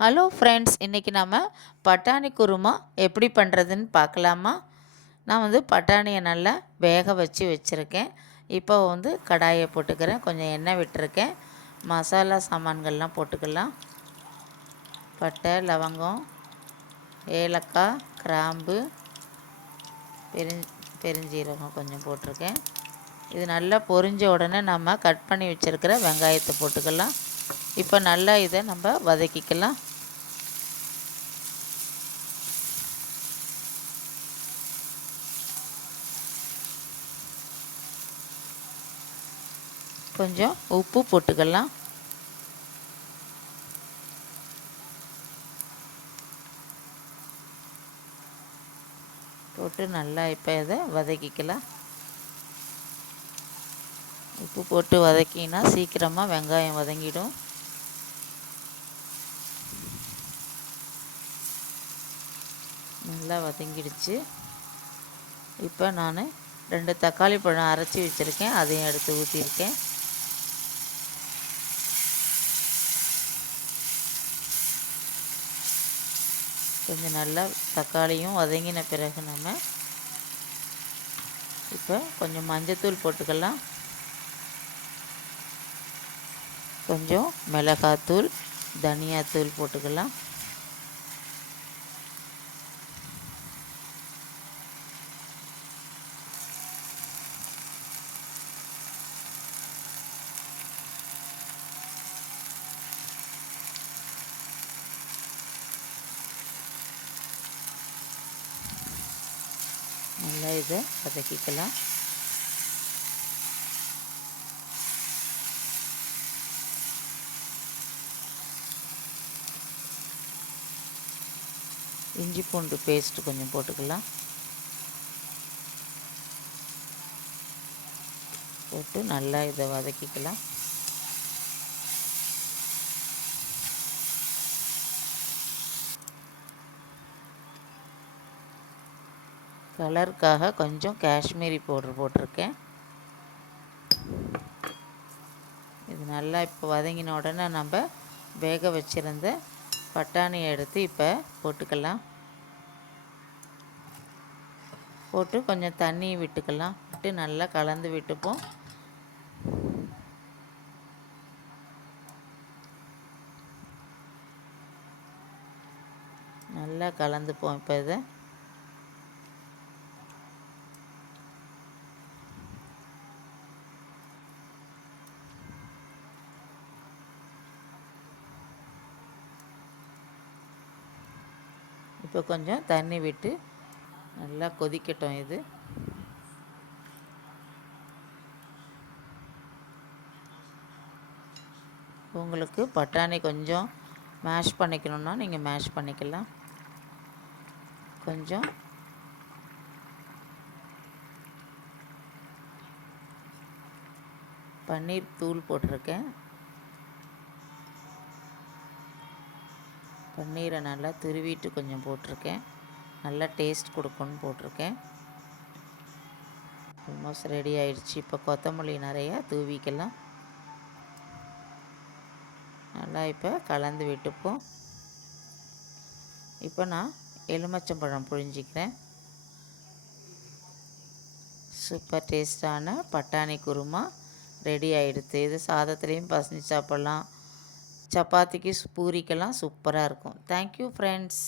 Hello friends, இன்றைக்கி நம்ம பட்டாணி குருமா எப்படி பண்ணுறதுன்னு பார்க்கலாமா? நான் பட்டாணியை நல்லா வேக வச்சுருக்கேன். இப்போ கடாயை போட்டுக்கிறேன், கொஞ்சம் எண்ணெய் விட்டுருக்கேன். மசாலா சாமான்கள்லாம் போட்டுக்கலாம். பட்டை, லவங்கம், ஏலக்காய், கிராம்பு, பெருஞ்சீரகம் கொஞ்சம் போட்டிருக்கேன். இது நல்லா பொரிஞ்ச உடனே நம்ம கட் பண்ணி வச்சுருக்கிற வெங்காயத்தை போட்டுக்கலாம். இப்போ நல்லா இதை நம்ம வதக்கிக்கலாம். கொஞ்சம் உப்பு போட்டுக்கலாம். போட்டு நல்லா இப்போ இதை வதக்கிக்கலாம். உப்பு போட்டு வதக்கினா சீக்கிரமாக வெங்காயம் வதங்கிடும். நல்லா வதங்கிடுச்சு. இப்போ நான் 2 தக்காளி பழம் அரைச்சி வச்சுருக்கேன், அதையும் எடுத்து ஊற்றிருக்கேன். கொஞ்சம் நல்லா தக்காளியும் வதங்கின பிறகு நம்ம இப்போ கொஞ்சம் மஞ்சத்தூள் போட்டுக்கலாம். கொஞ்சம் மிளகாத்தூள், தனியாத்தூள் போட்டுக்கலாம். நல்லா இதை வதக்கிக்கலாம். இஞ்சி பூண்டு பேஸ்ட்டு கொஞ்சம் போட்டுக்கலாம். போட்டு நல்லா இதை வதக்கிக்கலாம். கலருக்காக கொஞ்சம் காஷ்மீரி பவுடர் போட்டிருக்கேன். இது நல்லா இப்போ வதங்கின உடனே நம்ம வேக வச்சுருந்த பட்டாணியை எடுத்து இப்போ போட்டுக்கலாம். போட்டு கொஞ்சம் தண்ணி விட்டுக்கலாம். விட்டு நல்லா கலந்து விட்டுப்போம். நல்லா கலந்துப்போம். இப்போ இதை இப்போ கொஞ்சம் தண்ணி விட்டு நல்லா கொதிக்கட்டும். இது உங்களுக்கு பட்டாணி கொஞ்சம் மேஷ் பண்ணிக்கணுன்னா நீங்கள் மேஷ் பண்ணிக்கலாம். கொஞ்சம் பன்னீர் தூள் போட்டிருக்கேன். பன்னீரை நல்லா துருவிட்டு கொஞ்சம் போட்டிருக்கேன். நல்லா டேஸ்ட் கொடுக்கணும்னு போட்டிருக்கேன். ஆல்மோஸ்ட் ரெடி ஆயிடுச்சு. இப்போ கொத்தமல்லி நிறையா தூவிக்கலாம். நல்லா இப்போ கலந்து விட்டுப்போம். இப்போ நான் எலுமிச்சம்பழம் புழிஞ்சிக்கிறேன். சூப்பர் டேஸ்டான பட்டாணி குருமா ரெடி ஆகிடுது. இது சாதத்துலேயும் பசஞ்சு சாப்பிட்லாம், சப்பாத்திக்கு பூரிக்கெல்லாம் சூப்பராக இருக்கும். Thank you friends.